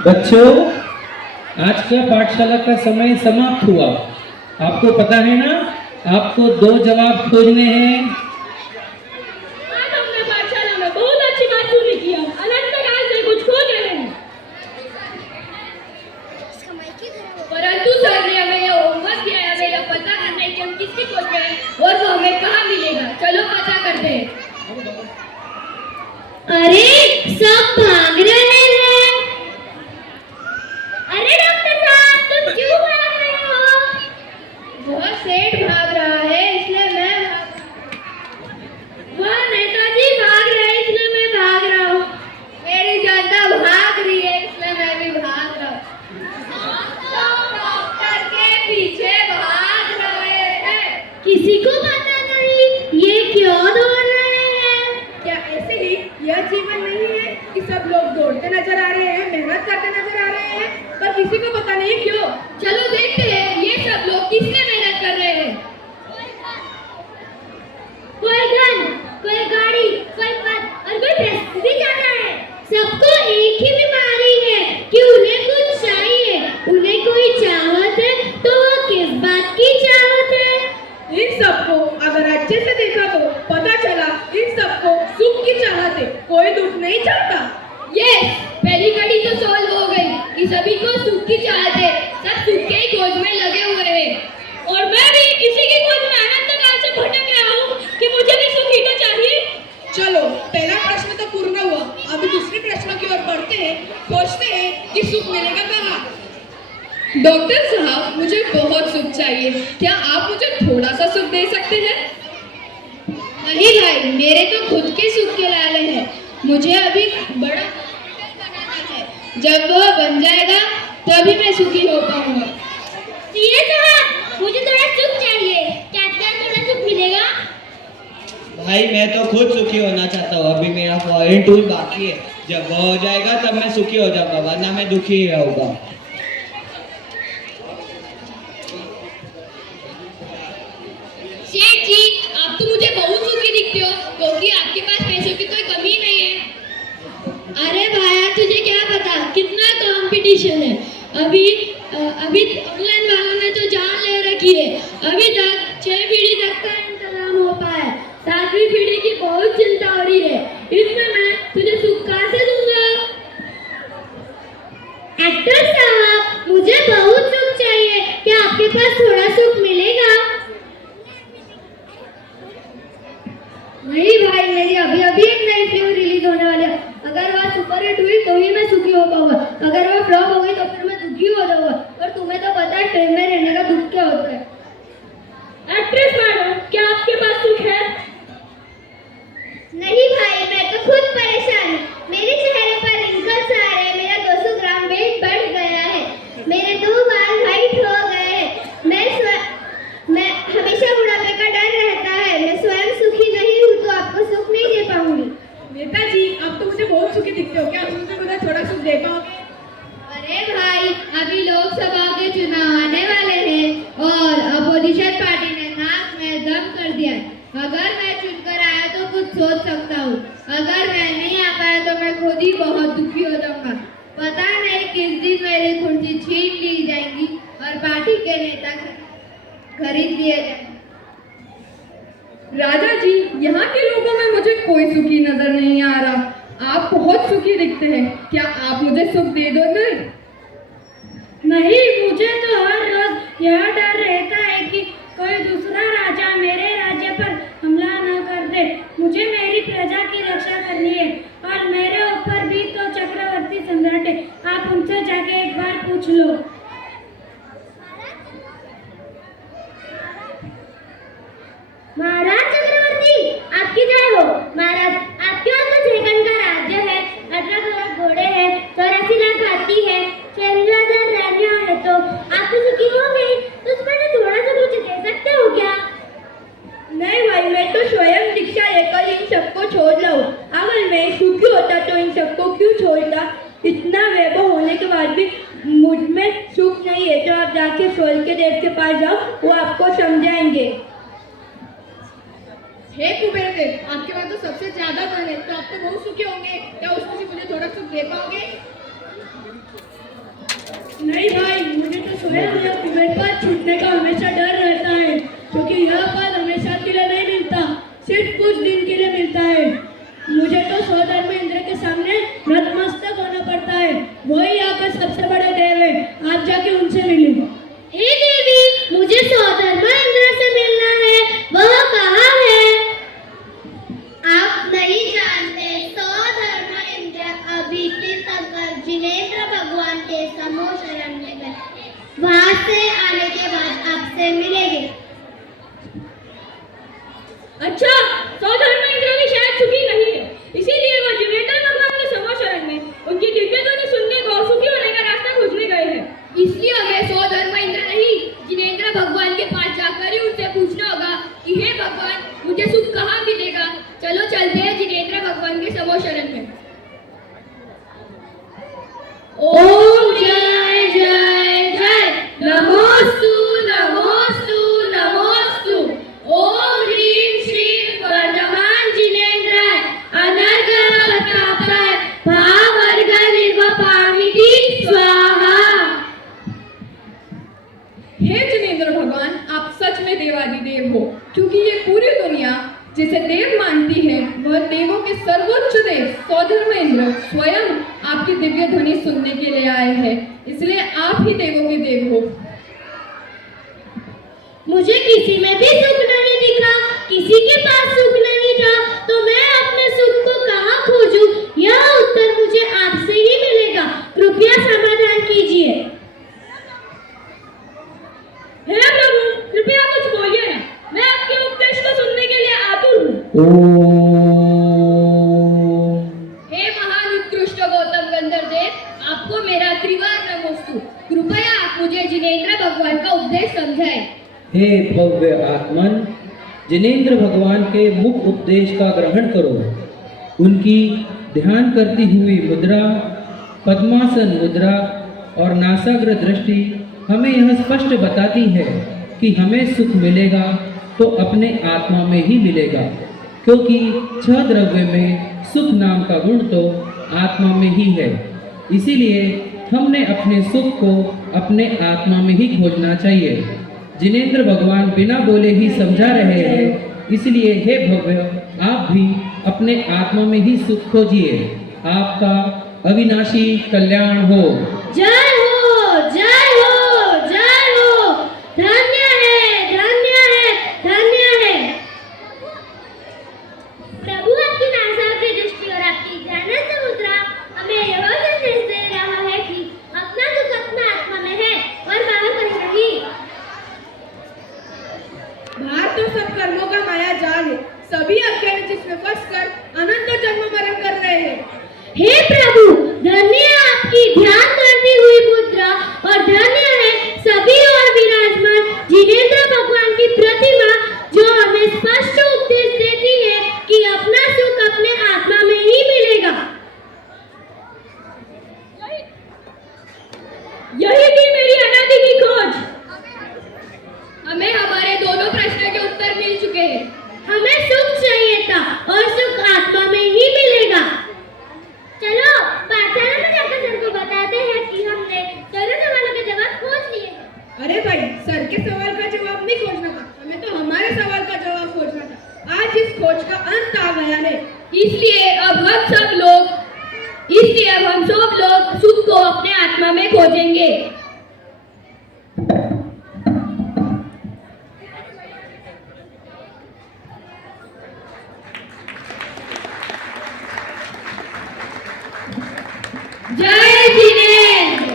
बच्चों, आज का पाठशाला का समय समाप्त हुआ। आपको पता है ना, आपको 2 जवाब खोजने हैं। आज हमने पाठशाला में बहुत अच्छी बात सुनी की हम अनंत काल से कुछ खोज रहे हैं। परंतु सर ने हमें यह होमवर्क दिया है, हमें यह पता करना है कि हम किसकी खोज रहे हैं और वो हमें कहाँ मिलेगा। चलो पता करते हैं। अरे सब भाग रहे हैं। अरे डॉक्टर साहब, तुम क्यों भाग रहे हो? वह सेठ भाग रहा है इसलिए मैं वह नेताजी भाग रहे हैं इसलिए मैं भाग रहा हूँ। मेरी जनता भाग रही है इसलिए मैं भी भाग रहा हूँ। सब डॉक्टर के पीछे भाग रहे हैं। किसी को पता नहीं ये क्यों दौड़ रहे हैं। क्या ऐसे ही यह जीवन नहीं है कि सब लोग दौड़ते नजर आ रहे हैं, मेहनत करते नजर आ रहे हैं, पर किसी को पता नहीं क्यों। चलो देखते हैं ये सब लोग किसने मेहनत कर रहे हैं। कोई गन, कोई गाड़ी, कोई पद और कोई प्रेस भी जाना है। सबको एक ही बीमारी है कि उन्हें कुछ चाहिए। उन्हें कोई चाहत है तो वो किस बात की चाहत है? इन सबको अगर अच्छे से देखा तो पता चला इन सबको सुख की चाहत है, कोई दुख नहीं चाहता। यस, पहली कड़ी तो सॉल्व हो गई कि सभी को सुख की चाहत है, सब सुख के ही खोज में लगे हुए हैं। और मैं भी इसी की खोज में अनंत काल से भटक रहा हूँ कि मुझे भी सुख ही तो चाहिए। चलो, पहला प्रश्न तो पूर्ण हुआ, अभी दूसरे प्रश्न की ओर बढ़ते हैं, खोजते हैं कि सुख मिलेगा कहाँ। डॉक्टर साहब, मुझे बहुत सुख चाहिए, क्या आप मुझे थोड़ा सा सुख दे सकते हैं? नहीं भाई, मेरे तो खुद के सुख के लाले हैं। मुझे अभी बड़ा बनाना है, जब वह बन जाएगा तभी मैं सुखी हो पाऊंगा। सीए साहब, मुझे थोड़ा सुख चाहिए, क्या क्या थोड़ा सुख मिलेगा? भाई मैं तो खुद सुखी होना चाहता हूँ, अभी मेरा फॉरेन टूर बाकी है, जब वो हो जाएगा तब मैं सुखी हो जाऊंगा, वरना मैं दुखी ही रहूंगा। सेठ जी, आप तो मुझे बहुत सुखी दिखते हो, क्योंकि आपके पास पैसों की कोई कमी नहीं है। अरे भाया, तुझे क्या पता कितना कंपटीशन है। अभी ऑनलाइन वालों ने तो जान ले रखी है। अभी तक 6 पीढ़ी तक का इंतजाम हो पाया है, 7वीं पीढ़ी की बहुत चिंता हो रही है। इसमें मैं तुझे सुख कहाँ से दूंगा? एक्टर साहब, मुझे बहुत सुख चाहिए, क्या आपके पास थोड़ा सुख मिलेगा? नहीं भाई, मेरी अभी अभी एक नई फिल्म रिलीज होने वाली है। अगर वह सुपर हिट हुई तो ही मैं सुखी हो पाऊंगा, अगर वह फ्लॉप हो गई तो फिर मैं दुखी हो जाऊंगा। और तुम्हें तो पता है ट्रेन में रहने का दुख क्या होता है। एक्ट्रेस मैडम, क्या आपके पास सुख है? नहीं भाई, मैं तो खुद परेशान हूँ। मेरे चेहरे पर रिंकल्स आ रहे हैं, मेरा 200 ग्राम वेट बढ़ गया है, मेरे 2 बाल वाइट हो गए हैं, मैं हमेशा बुढ़ापे का डर रहता है। मैं स्वयं सुखी नहीं हूँ तो आपको सुख नहीं दे पाऊंगी। नेताजी, आप तो मुझे बहुत सुखी दिखते हो, क्या मुझे थोड़ा सुख दे पाओगे? अरे भाई, अभी लोकसभा के चुनाव आने वाले हैं और अपोजिशन पार्टी ने नाक में दम कर दिया है। अगर मैं चुनकर आया तो कुछ सोच सकता हूँ, अगर मैं नहीं आ पाया तो मैं खुद ही बहुत दुखी हो जाऊंगा। पता नहीं किस दिन मेरी कुर्सी छीन ली जाएगी और पार्टी के नेता खरीद लिए जाएंगे। राजा जी, यहाँ के लोगों में मुझे कोई सुखी नजर नहीं आ रहा। आप बहुत सुखी दिखते हैं, क्या आप मुझे सुख दे दोगे? नहीं, मुझे तो हर रोज यह डर रहता है कि कोई दूसरा राजा मेरे राज्य पर हमला न कर दे। मुझे मेरी प्रजा की रक्षा करनी है और मेरे ऊपर भी तो चक्रवर्ती सम्राट है। आप उनसे जाके एक बार पूछ लो। महाराज चक्रवर्ती, आपकी जय हो। महाराज, आपके पास तो 6 गण का राज्य है, 18 लाख घोड़े हैं, 84 लाख हाथी है, 6,000 रानियां है, तो आप तो सुखी हो गए, तो उसमें से थोड़ा सा मुझे दे सकते हो क्या? नहीं भाई, मैं तो स्वयं दीक्षा लेकर इन सबको छोड़ लाऊं। अगर मैं सुखी होता तो इन सबको क्यों छोड़ता? इतना वैभव होने के बाद भी मुझ में सुख नहीं है, तो आप जाके स्वर्ग के देव के पास जाओ, वो आपको समझाएंगे। हे कुबेर देव, आपके पास तो सबसे ज्यादा धन है, तो आप तो बहुत सुखी होंगे। क्या उसमें से मुझे थोड़ा सुख दे पाओगे? नहीं भाई, मुझे तो सोया हुआ कुबेर पर छूटने का हमेशा डर रहता है, क्योंकि यह पद हमेशा के लिए नहीं मिलता, सिर्फ कुछ दिन के लिए मिलता है। मुझे तो स्वधर्म इंद्र के सामने नतमस्तक होना पड़ता है। वही यहाँ के सबसे बड़े देव है, आप जाके उनसे मिलिए। हे देवी, मुझे स्वधर्म इंद्र से मिलना है, वह कहाँ है? आप नहीं जानते, स्वधर्म इंद्र अभी तीर्थंकर जिनेंद्र भगवान के समूह शरण में गए। वहां से आने के बाद आपसे मिलेंगे। अच्छा, सौधर्म इंद्र की शायद सुखी नहीं है, इसीलिए वह जिनेंद्र भगवान के समूह शरण में उनकी दिव्य ध्वनि सुनने को और सुखी होने का रास्ता खोजने गए हैं। इसलिए हमें सौधर्म इंद्र नहीं, जिनेंद्र भगवान के पास जाकर ही उनसे पूछना होगा कि हे भगवान, मुझे सुख कहाँ मिलेगा। चलो चलते हैं जिनेंद्र भगवान के समूह शरण में। ओम जय जय जय, नमोस्तु नमोस्तु नमोस्तु। ओम ह्रीं श्रीं वर्धमान जिनेन्द्राय, अनर्गल प्रतापाय, भावर्ग निर्वपामिति स्वाहा। हे जिनेंद्र भगवान, आप सच में देवादिदेव हो, क्योंकि ये पूरी दुनिया जिसे देव मानती है, वह देवों के सर्वोच्च देव सौधर्म इंद्र स्वयं आपकी दिव्य ध्वनि सुनने के लिए आए हैं। इसलिए आप ही देवों के देव हो। मुझे किसी में भी सुख नहीं दिखा, किसी के पास सुख नहीं था, तो मैं अपने सुख को कहाँ खोजूं? यह उत्तर मुझे आपसे ही मिलेगा, कृपया समाधान कीजिए। हे प्रभु, कृपया कुछ बोलिए ना, मैं आपके उपदेश को सुनने के लिए आतुर हूँ। हे महान उत्कृष्ट गौतम गंधर्व देव, आपको मेरा त्रिवार नमोस्तु। कृपया आप मुझे जिनेंद्र भगवान का उपदेश समझाएं। हे भव्य आत्मन, जिनेंद्र भगवान के मुख उपदेश का ग्रहण करो। उनकी ध्यान करती हुई मुद्रा, पद्मासन मुद्रा और नासाग्र दृष्टि हमें यह स्पष्ट बताती है कि हमें सुख मिलेगा तो अपने आत्मा में ही मिलेगा, क्योंकि 6 द्रव्य में सुख नाम का गुण तो आत्मा में ही है। इसीलिए हमने अपने सुख को अपने आत्मा में ही खोजना चाहिए। जिनेंद्र भगवान बिना बोले ही समझा रहे हैं, इसलिए हे भव्य, आप भी अपने आत्मा में ही सुख खोजिए। आपका अविनाशी कल्याण हो। जय हो जय हो जय हो। धन्य है धन्य है धन्य है। प्रभु, आपकी नासाग्र दृष्टि और आपकी ध्यानस्थ मुद्रा हमें यह संदेश दे रहा है कि अपना सुख अपना आत्मा में है और बाहर कहीं नहीं। बाहर तो सब कर्मों का माया जाल है, सभी अज्ञानी जिसमें फंस कर अनंत जन्म मरण कर रहे हैं। हे प्रभु, धन्य है आपकी ध्यान करती हुई मुद्रा और धन्य है सभी और विराजमान जिनेंद्र भगवान की प्रतिमा, जो हमें स्पष्ट उपदेश देती है कि अपना सुख अपने आत्मा में ही मिलेगा। यही थी मेरी अनादि की खोज। हमें हमारे दोनों प्रश्नों के उत्तर मिल चुके हैं। हमें सुख चाहिए था और सुख आत्मा में ही मिलेगा। चलो पाठशाला में जाकर सर को बताते हैं कि हमने दोनों सवालों के जवाब खोज लिए। अरे भाई, सर के सवाल का जवाब नहीं खोजना था, हमें तो हमारे सवाल का जवाब खोजना था। आज इस खोज का अंत आ गया है, इसलिए अब हम सब लोग सुख को अपने आत्मा में खोजेंगे। जय जिनेंद्र।